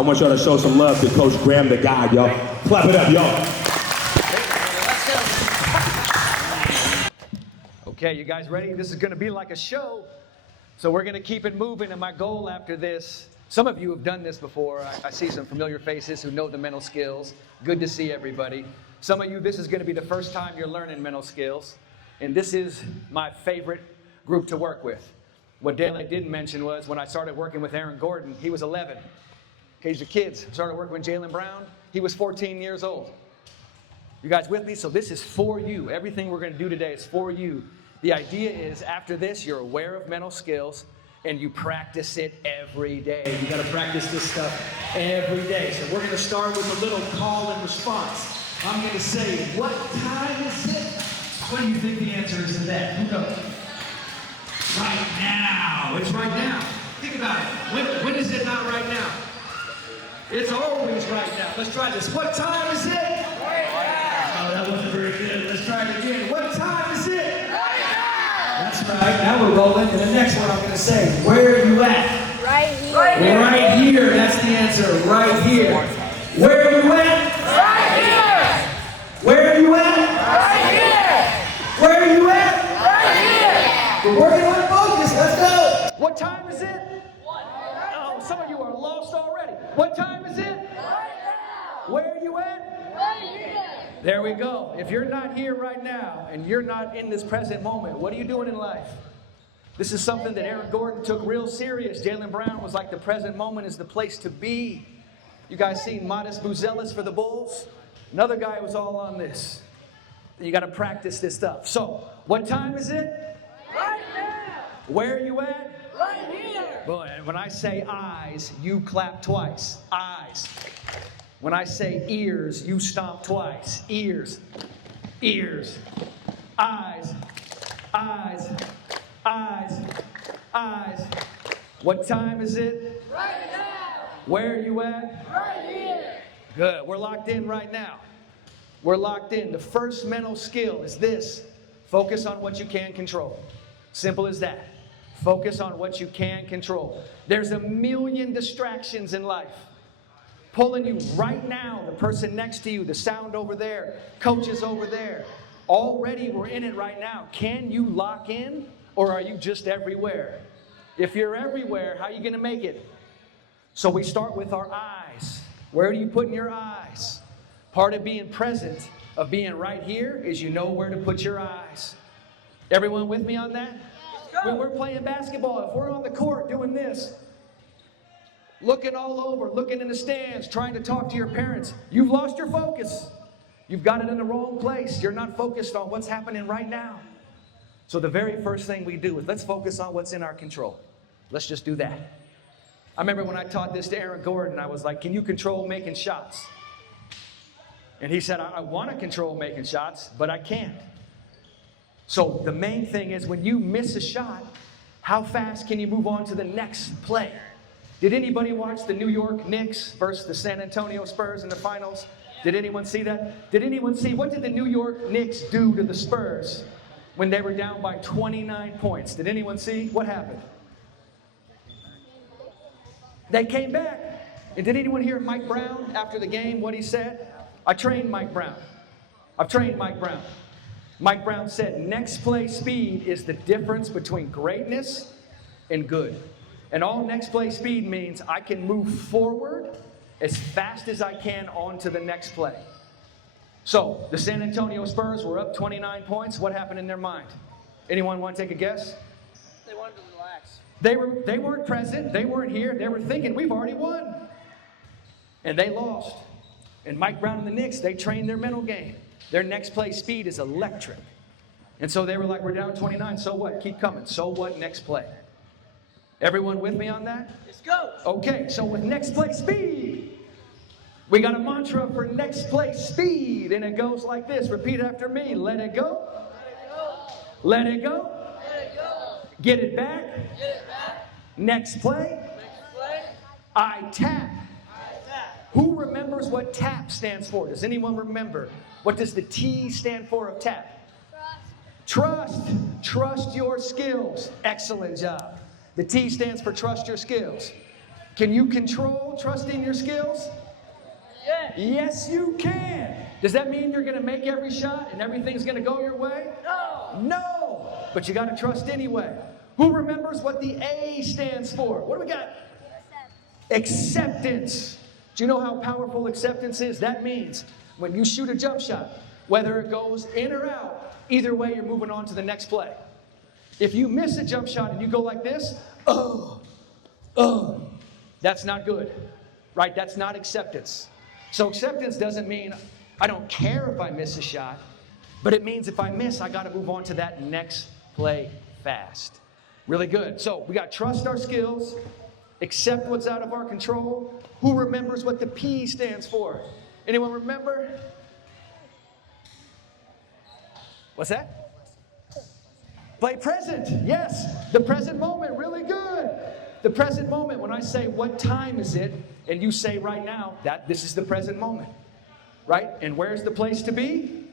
I want y'all to show some love to Coach Graham, the guy, y'all. Clap it up, y'all. Okay, you guys ready? This is going to be like a show, so we're going to keep it moving. And my goal after this, some of you have done this before. I see some familiar faces who know the mental skills. Good to see everybody. Some of you, this is going to be the first time you're learning mental skills, and this is my favorite group to work with. What Dale didn't mention was when I started working with Aaron Gordon, he was 11. Okay, the kids started working with Jaylen Brown. He was 14 years old. You guys with me? So this is for you. Everything we're going to do today is for you. The idea is after this, you're aware of mental skills and you practice it every day. You got to practice this stuff every day. So we're going to start with a little call and response. I'm going to say, what time is it? What do you think the answer is to that? Who knows? Right now. It's right now. Think about it. When is it not right now? It's always right now. Let's try this. What time is it? Right now. Oh, that wasn't very good. Let's try it again. What time is it? Right now. That's right. Now we're rolling. And the next one I'm going to say, where are you at? Right here. Right here. That's the answer. Right here. Where are you at? Right here. Where are you at? Right here. Where are you at? Right here. We're working on focus. Let's go. What time is it? Oh, some of you are lost already. What time is it? Right now. Where are you at? Right here. There we go. If you're not here right now and you're not in this present moment, what are you doing in life? This is something that Aaron Gordon took real serious. Jaylen Brown was like the present moment is the place to be. You guys seen Modest Buzelis for the Bulls? Another guy was all on this. You got to practice this stuff. So, what time is it? Right now. Where are you at? Right here. Boy, and when I say eyes, you clap twice. Eyes. When I say ears, you stomp twice. Ears. Ears. Eyes. Eyes. Eyes. Eyes. What time is it? Right now. Where are you at? Right here. Good. We're locked in right now. We're locked in. The first mental skill is this. Focus on what you can control. Simple as that. Focus on what you can control. There's a million distractions in life. Pulling you right now, the person next to you, the sound over there, coaches over there. Already we're in it right now. Can you lock in or are you just everywhere? If you're everywhere, how are you going to make it? So we start with our eyes. Where do you put in your eyes? Part of being present, of being right here, is you know where to put your eyes. Everyone with me on that? When we're playing basketball, if we're on the court doing this, looking all over, looking in the stands, trying to talk to your parents, you've lost your focus. You've got it in the wrong place. You're not focused on what's happening right now. So the very first thing we do is let's focus on what's in our control. Let's just do that. I remember when I taught this to Aaron Gordon, I was like, can you control making shots? And he said, I want to control making shots, but I can't. So the main thing is when you miss a shot, how fast can you move on to the next play? Did anybody watch the New York Knicks versus the San Antonio Spurs in the finals? Did anyone see that? Did anyone see, what did the New York Knicks do to the Spurs when they were down by 29 points? Did anyone see? What happened? They came back. And did anyone hear Mike Brown after the game, what he said? I trained Mike Brown. I've trained Mike Brown. Mike Brown said, next play speed is the difference between greatness and good. And all next play speed means I can move forward as fast as I can on to the next play. So the San Antonio Spurs were up 29 points. What happened in their mind? Anyone want to take a guess? They wanted to relax. They weren't present. They weren't here. They were thinking, we've already won. And they lost. And Mike Brown and the Knicks, they trained their mental game. Their next play speed is electric. And so they were like, we're down 29, so what? Keep coming. So what? Next play. Everyone with me on that? Let's go. Okay, so with next play speed, we got a mantra for next play speed, and it goes like this. Repeat after me. Let it go. Let it go. Let it go. Let it go. Get it back. Get it back. Next play. Next play. I tap. I tap. Who remembers what TAP stands for? Does anyone remember? What does the T stand for of TAP? Trust. Trust your skills. Excellent job. The T stands for trust your skills. Can you control trusting your skills? Yes. Yes, you can. Does that mean you're going to make every shot and everything's going to go your way? No. No. But you got to trust anyway. Who remembers what the A stands for? What do we got? Acceptance. Do you know how powerful acceptance is? That means when you shoot a jump shot, whether it goes in or out, either way you're moving on to the next play. If you miss a jump shot and you go like this, that's not good, right? That's not acceptance. So acceptance doesn't mean I don't care if I miss a shot, but it means if I miss, I got to move on to that next play fast. Really good. So we got to trust our skills, accept what's out of our control. Who remembers what the P stands for? Anyone remember? What's that? Play present. Yes, the present moment. Really good. The present moment, when I say what time is it, and you say right now, that this is the present moment. Right? And where's the place to be?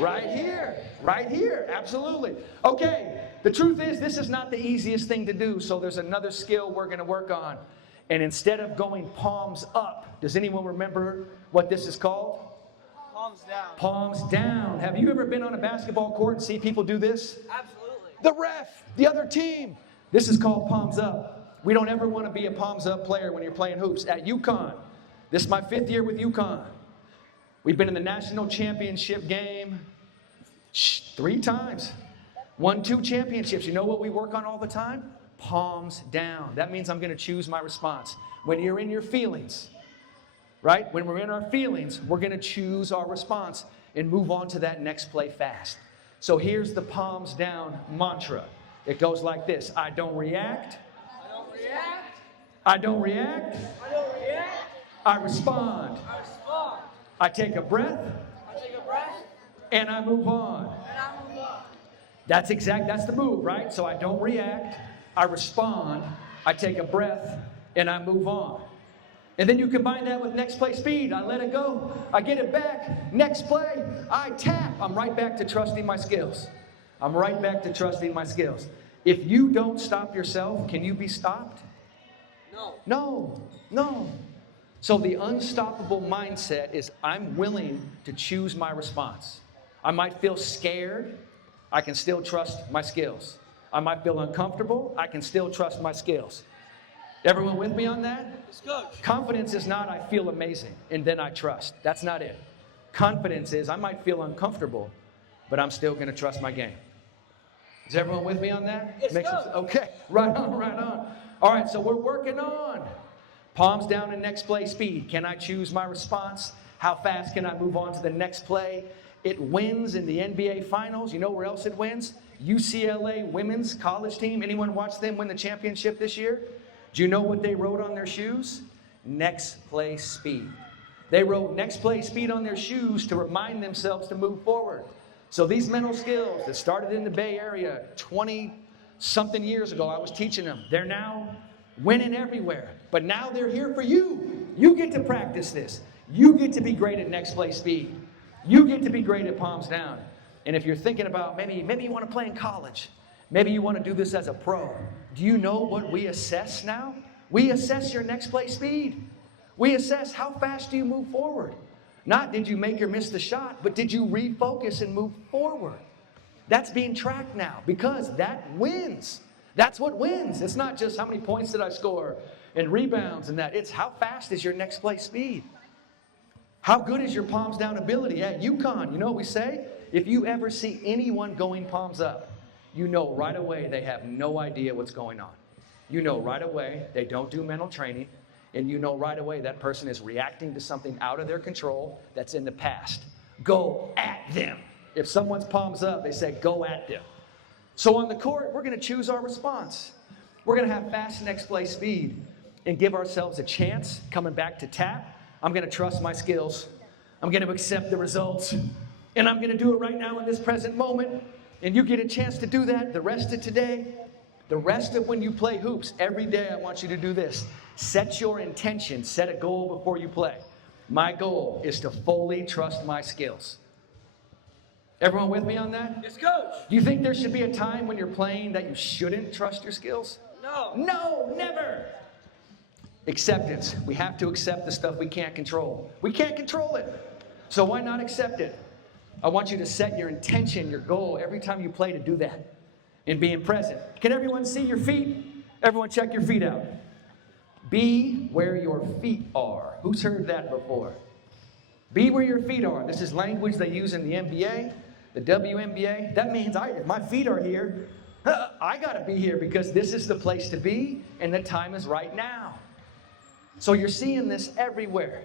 Right here. Right here. Absolutely. Okay. The truth is, this is not the easiest thing to do, so there's another skill we're going to work on. And instead of going palms up, does anyone remember what this is called? Palms down. Palms down. Have you ever been on a basketball court and see people do this? Absolutely. The ref, the other team. This is called palms up. We don't ever want to be a palms up player when you're playing hoops. At UConn, this is my 5th year with UConn. We've been in the national championship game 3 times. Won 2 championships. You know what we work on all the time? Palms down. That means I'm going to choose my response. When you're in your feelings, right? When we're in our feelings, we're going to choose our response and move on to that next play fast. So here's the palms down mantra. It goes like this. I don't react. I don't react. I don't react. I don't react. I respond. I respond. I take a breath I take a breath and I move on. and I move on. That's the move, right? So I don't react, I respond, I take a breath, and I move on. And then you combine that with next play speed. I let it go, I get it back, next play, I tap. I'm right back to trusting my skills. I'm right back to trusting my skills. If you don't stop yourself, can you be stopped? No. No, no. So the unstoppable mindset is I'm willing to choose my response. I might feel scared, I can still trust my skills. I might feel uncomfortable, I can still trust my skills. Everyone with me on that? Let's coach. Confidence is not I feel amazing and then I trust. That's not it. Confidence is I might feel uncomfortable, but I'm still going to trust my game. Is everyone with me on that? Yes, sir. Okay, right on, right on. All right, so we're working on palms down and next play speed. Can I choose my response? How fast can I move on to the next play? It wins in the NBA Finals. You know where else it wins? UCLA women's college team. Anyone watch them win the championship this year? Do you know what they wrote on their shoes? Next play speed. They wrote next play speed on their shoes to remind themselves to move forward. So these mental skills that started in the Bay Area 20-something years ago, I was teaching them. They're now winning everywhere. But now they're here for you. You get to practice this. You get to be great at next play speed. You get to be great at palms down. And if you're thinking about maybe you want to play in college, maybe you want to do this as a pro, do you know what we assess now? We assess your next play speed. We assess how fast do you move forward. Not did you make or miss the shot, but did you refocus and move forward. That's being tracked now because that wins. That's what wins. It's not just how many points did I score and rebounds and that. It's how fast is your next play speed. How good is your palms down ability? At UConn, you know what we say? If you ever see anyone going palms up, you know right away they have no idea what's going on. You know right away they don't do mental training, and you know right away that person is reacting to something out of their control that's in the past. Go at them. If someone's palms up, they say go at them. So on the court, we're going to choose our response. We're going to have fast next play speed and give ourselves a chance coming back to tap. I'm going to trust my skills. I'm going to accept the results. And I'm going to do it right now in this present moment. And you get a chance to do that the rest of today. The rest of when you play hoops, every day I want you to do this. Set your intention. Set a goal before you play. My goal is to fully trust my skills. Everyone with me on that? Yes, coach. Do you think there should be a time when you're playing that you shouldn't trust your skills? No. No, never. Acceptance. We have to accept the stuff we can't control. We can't control it. So why not accept it? I want you to set your intention, your goal, every time you play to do that. And being present. Can everyone see your feet? Everyone check your feet out. Be where your feet are. Who's heard that before? Be where your feet are. This is language they use in the NBA, the WNBA. That means if my feet are here, I got to be here because this is the place to be and the time is right now. So you're seeing this everywhere.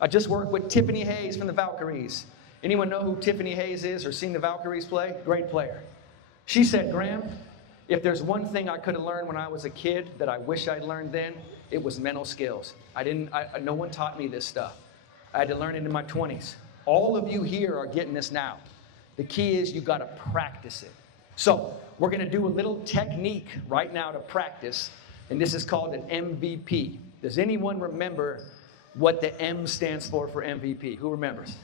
I just worked with Tiffany Hayes from the Valkyries. Anyone know who Tiffany Hayes is or seen the Valkyries play? Great player. She said, Graham, if there's one thing I could have learned when I was a kid that I wish I'd learned then, it was mental skills. No one taught me this stuff. I had to learn it in my 20s. All of you here are getting this now. The key is you got to practice it. So we're going to do a little technique right now to practice, and this is called an MVP. Does anyone remember what the M stands for MVP? Who remembers?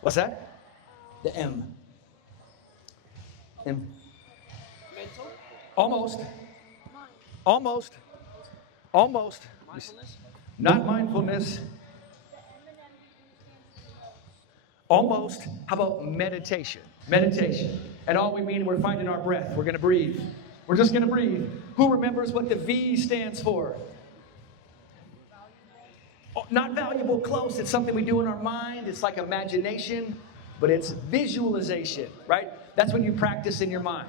What's that? The M. M. Mental? Almost. Almost. Almost. Mindfulness? Not mindfulness. Almost. How about meditation? Meditation. And all we mean, we're finding our breath. We're going to breathe. We're just going to breathe. Who remembers what the V stands for? Oh, not valuable, close. It's something we do in our mind. It's like imagination, but it's visualization, right? That's when you practice in your mind.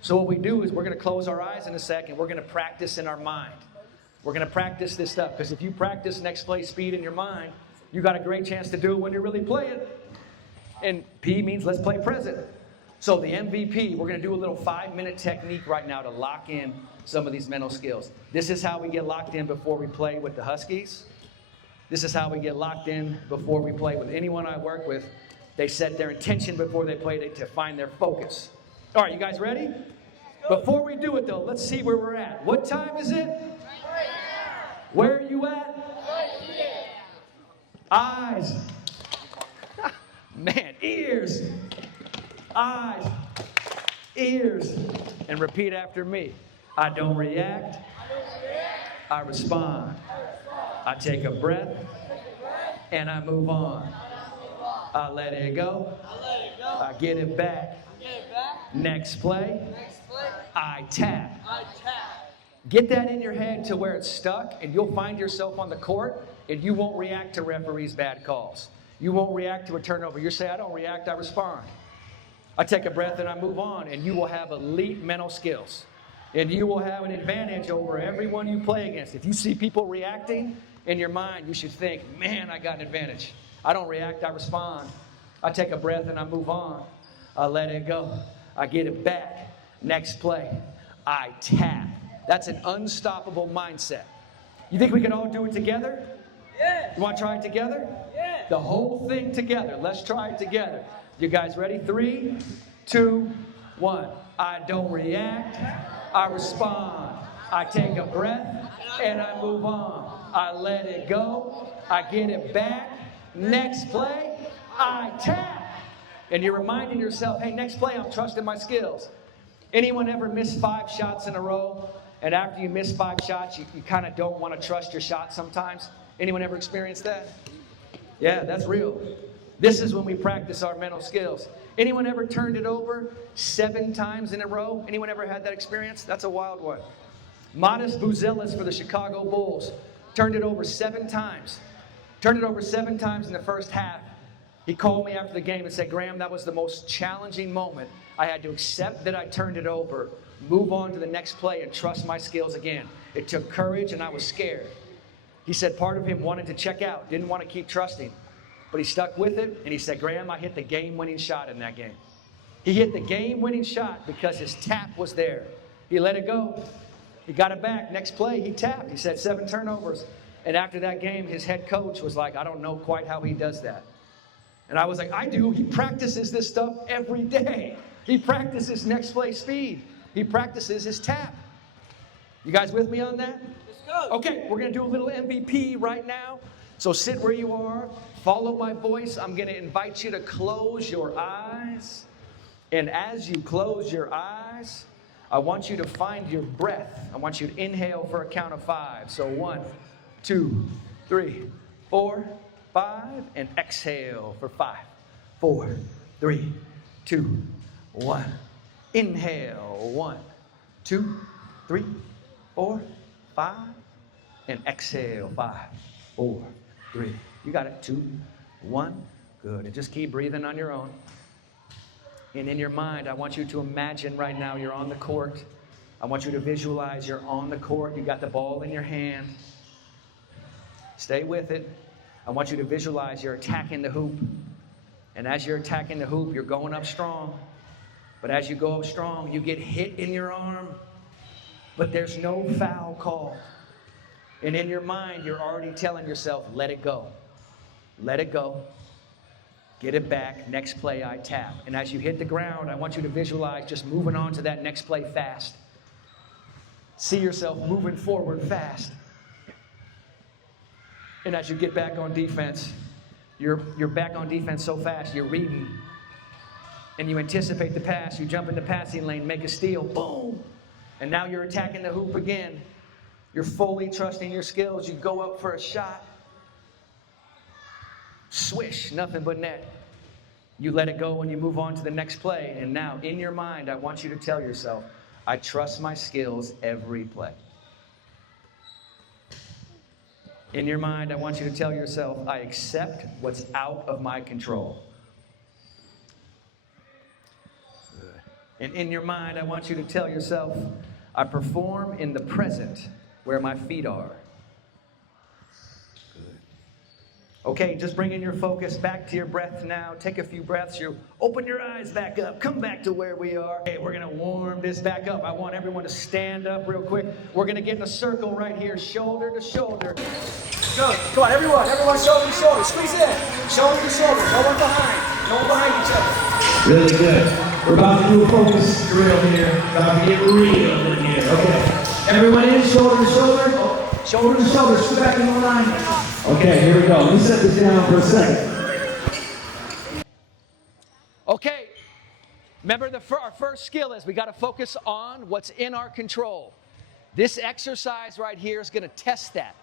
So what we do is we're going to close our eyes in a second. We're going to practice in our mind. We're going to practice this stuff because if you practice next play speed in your mind, you got a great chance to do it when you're really playing. And P means let's play present. So the MVP, we're going to do a little 5-minute technique right now to lock in some of these mental skills. This is how we get locked in before we play with the Huskies. This is how we get locked in before we play with anyone I work with. They set their intention before they play to find their focus. All right, you guys ready? Before we do it, though, let's see where we're at. What time is it? Where are you at? Eyes. Man, ears. Eyes. Ears. And repeat after me. I don't react. I respond. I take a breath. And I move on. I let it go. I get it back. Next play. I tap. Get that in your head to where it's stuck, and you'll find yourself on the court, and you won't react to referees' bad calls. You won't react to a turnover. You say, I don't react, I respond. I take a breath and I move on, and you will have elite mental skills. And you will have an advantage over everyone you play against. If you see people reacting in your mind, you should think, man, I got an advantage. I don't react, I respond. I take a breath and I move on. I let it go. I get it back. Next play, I tap. That's an unstoppable mindset. You think we can all do it together? Yeah. You want to try it together? Yeah. The whole thing together. Let's try it together. You guys ready? 3, 2, 1. I don't react. I respond. I take a breath and I move on. I let it go. I get it back. Next play, I tap. And you're reminding yourself, hey, next play, I'm trusting my skills. Anyone ever miss 5 shots in a row? And after you miss 5 shots, you kind of don't want to trust your shot sometimes? Anyone ever experienced that? Yeah, that's real. This is when we practice our mental skills. Anyone ever turned it over 7 times in a row? Anyone ever had that experience? That's a wild one. Modest Buzelis for the Chicago Bulls turned it over 7 times. Turned it over 7 times in the first half. He called me after the game and said, Graham, that was the most challenging moment. I had to accept that I turned it over, move on to the next play, and trust my skills again. It took courage, and I was scared. He said part of him wanted to check out, didn't want to keep trusting. But he stuck with it, and he said, Graham, I hit the game-winning shot in that game. He hit the game-winning shot because his tap was there. He let it go. He got it back. Next play, he tapped. He said 7 turnovers. And after that game, his head coach was like, I don't know quite how he does that. And I was like, I do. He practices this stuff every day. He practices next play speed. He practices his tap. You guys with me on that? Let's go. Okay, we're going to do a little MVP right now. So sit where you are. Follow my voice. I'm going to invite you to close your eyes. And as you close your eyes, I want you to find your breath. I want you to inhale for a count of 5. So 1, 2, 3, 4, 5, and exhale for 5, 4, 3, 2, 1. Inhale, 1, 2, 3, 4, 5, and exhale, 5, 4, 3. You got it. 2, 1. Good. And just keep breathing on your own. And in your mind, I want you to imagine right now you're on the court. I want you to visualize you're on the court. You got the ball in your hand. Stay with it. I want you to visualize you're attacking the hoop. And as you're attacking the hoop, you're going up strong. But as you go up strong, you get hit in your arm. But there's no foul call. And in your mind, you're already telling yourself, let it go. Let it go. Get it back. Next play, I tap. And as you hit the ground, I want you to visualize just moving on to that next play fast. See yourself moving forward fast. And as you get back on defense, you're back on defense so fast, you're reading. And you anticipate the pass. You jump in the passing lane, make a steal. Boom. And now you're attacking the hoop again. You're fully trusting your skills. You go up for a shot. Swish, nothing but net. You let it go and you move on to the next play. And now, in your mind, I want you to tell yourself, I trust my skills every play. In your mind, I want you to tell yourself, I accept what's out of my control. Good. And in your mind, I want you to tell yourself, I perform in the present where my feet are. Okay, just bringing your focus back to your breath now. Take a few breaths. You open your eyes back up. Come back to where we are. Okay, we're going to warm this back up. I want everyone to stand up real quick. We're going to get in a circle right here, shoulder to shoulder. Good. Come on, everyone shoulder to shoulder. Squeeze in. Shoulder to shoulder. No one behind. No one behind each other. Really good. We're about to do a focus drill here. About to get real in here. Okay. Everyone in, shoulder to shoulder. Oh, shoulder to shoulder. Scoot back in the line. Okay, here we go. Let me set this down for a second. Okay. Remember, our first skill is we got to focus on what's in our control. This exercise right here is going to test that.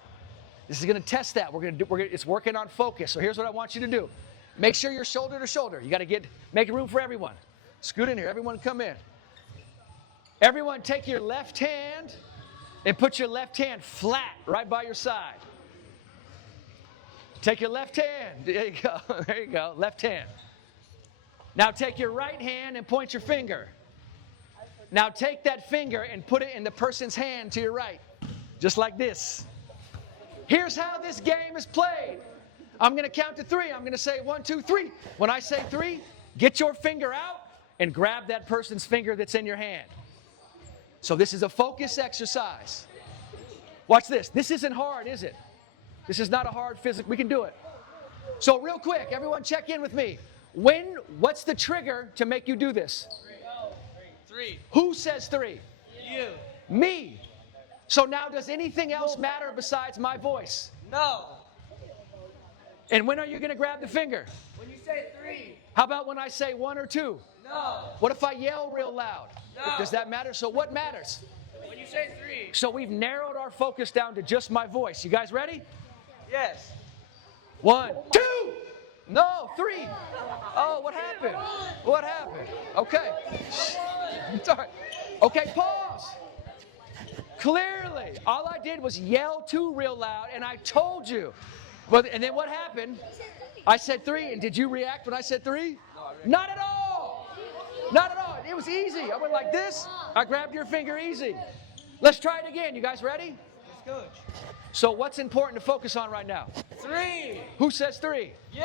This is going to test that. It's working on focus. So here's what I want you to do. Make sure you're shoulder to shoulder. You got to make room for everyone. Scoot in here. Everyone come in. Everyone take your left hand and put your left hand flat right by your side. Take your left hand. There you go. There you go. Left hand. Now take your right hand and point your finger. Now take that finger and put it in the person's hand to your right. Just like this. Here's how this game is played. I'm going to count to 3. I'm going to say 1, 2, 3. When I say 3, get your finger out and grab that person's finger that's in your hand. So this is a focus exercise. Watch this. This isn't hard, is it? This is not a hard physical. We can do it. So real quick, everyone check in with me. What's the trigger to make you do this? 3. Who says 3? You. Me. So now does anything else matter besides my voice? No. And when are you going to grab the finger? When you say 3. How about when I say 1 or 2? No. What if I yell real loud? No. Does that matter? So what matters? When you say 3. So we've narrowed our focus down to just my voice. You guys ready? Yes. 1, 2. No, 3. Oh, what happened? What happened? Okay. It's all right. Okay, pause. Clearly, all I did was yell 2 real loud, and I told you. And then what happened? I said 3, and did you react when I said 3? Not at all. Not at all. It was easy. I went like this. I grabbed your finger easy. Let's try it again. You guys ready? Yes, coach. So what's important to focus on right now? 3. Who says 3? You.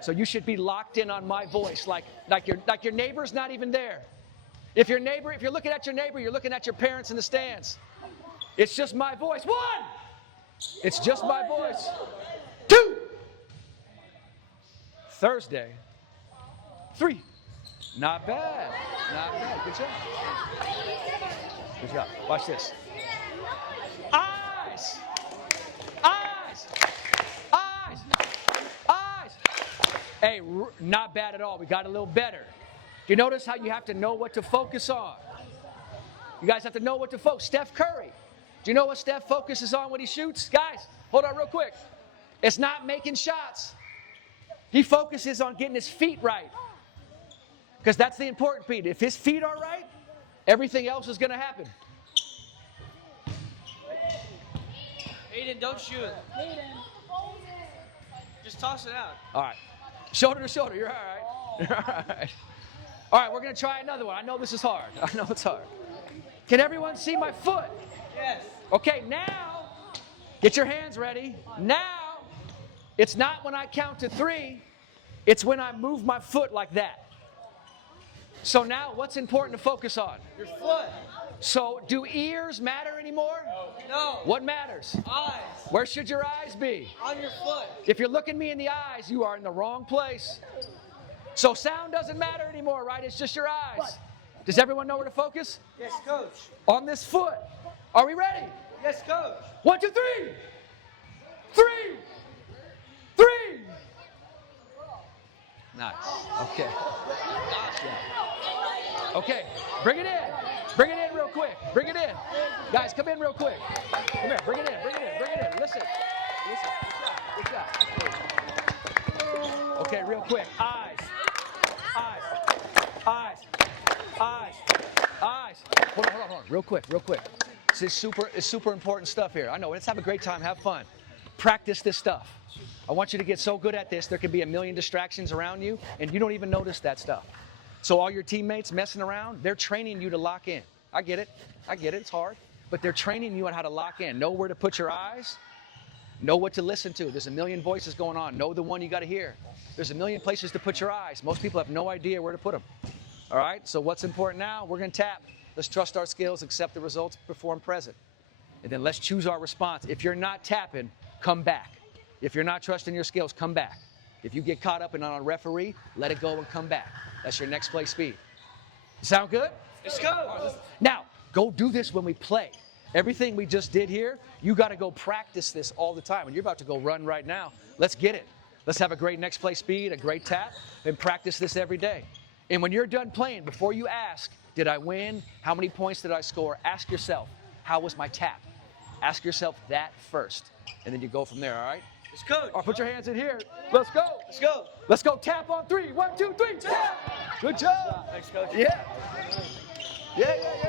So you should be locked in on my voice, like your neighbor's not even there. If you're looking at your neighbor, you're looking at your parents in the stands. It's just my voice. 1. It's just my voice. 2. Thursday. 3. Not bad. Not bad. Good job. Good job. Watch this. Eyes. Eyes. Eyes. Eyes. Hey, not bad at all. We got a little better. You notice how you have to know what to focus on. You guys have to know what to focus. Steph Curry. Do you know what Steph focuses on when he shoots? Guys, hold on real quick. It's not making shots. He focuses on getting his feet right. Because that's the important piece. If his feet are right, everything else is going to happen. Aiden, don't shoot. Just toss it out. All right. Shoulder to shoulder. You're all right. You're all right. All right, we're going to try another one. I know this is hard. I know it's hard. Can everyone see my foot? Yes. Okay, now, get your hands ready. Now, it's not when I count to 3. It's when I move my foot like that. So now, what's important to focus on? Your foot. So, do ears matter anymore? No. What matters? Eyes. Where should your eyes be? On your foot. If you're looking me in the eyes, you are in the wrong place. So sound doesn't matter anymore, right? It's just your eyes. Does everyone know where to focus? Yes, coach. On this foot. Are we ready? Yes, coach. 1, 2, 3. 3. 3. Nice. Okay. Okay. Bring it in. Bring it in real quick. Bring it in. Guys, come in real quick. Come here. Bring it in. Bring it in. Bring it in. Listen. Listen. Good job. Good job. Okay, real quick. Eyes. Eyes. Eyes. Eyes. Eyes. Hold on, hold on, hold on. Real quick, real quick. This is super important stuff here. I know. Let's have a great time. Have fun. Practice this stuff. I want you to get so good at this, there can be a million distractions around you, and you don't even notice that stuff. So all your teammates messing around, they're training you to lock in. I get it. I get it. It's hard. But they're training you on how to lock in. Know where to put your eyes. Know what to listen to. There's a million voices going on. Know the one you got to hear. There's a million places to put your eyes. Most people have no idea where to put them. All right? So what's important now? We're going to tap. Let's trust our skills, accept the results, perform present. And then let's choose our response. If you're not tapping, come back. If you're not trusting your skills, come back. If you get caught up and on a referee, let it go and come back. That's your next play speed. Sound good? Let's go. Now, go do this when we play. Everything we just did here, you got to go practice this all the time. And you're about to go run right now. Let's get it. Let's have a great next play speed, a great tap, and practice this every day. And when you're done playing, before you ask, did I win? How many points did I score? Ask yourself, how was my tap? Ask yourself that first. And then you go from there, all right? Let's go. All right, put your hands in here. Let's go. Let's go. Let's go. Tap on 3. 1, 2, 3. Tap. Good job. Thanks, coach. Yeah. Yeah, yeah, yeah.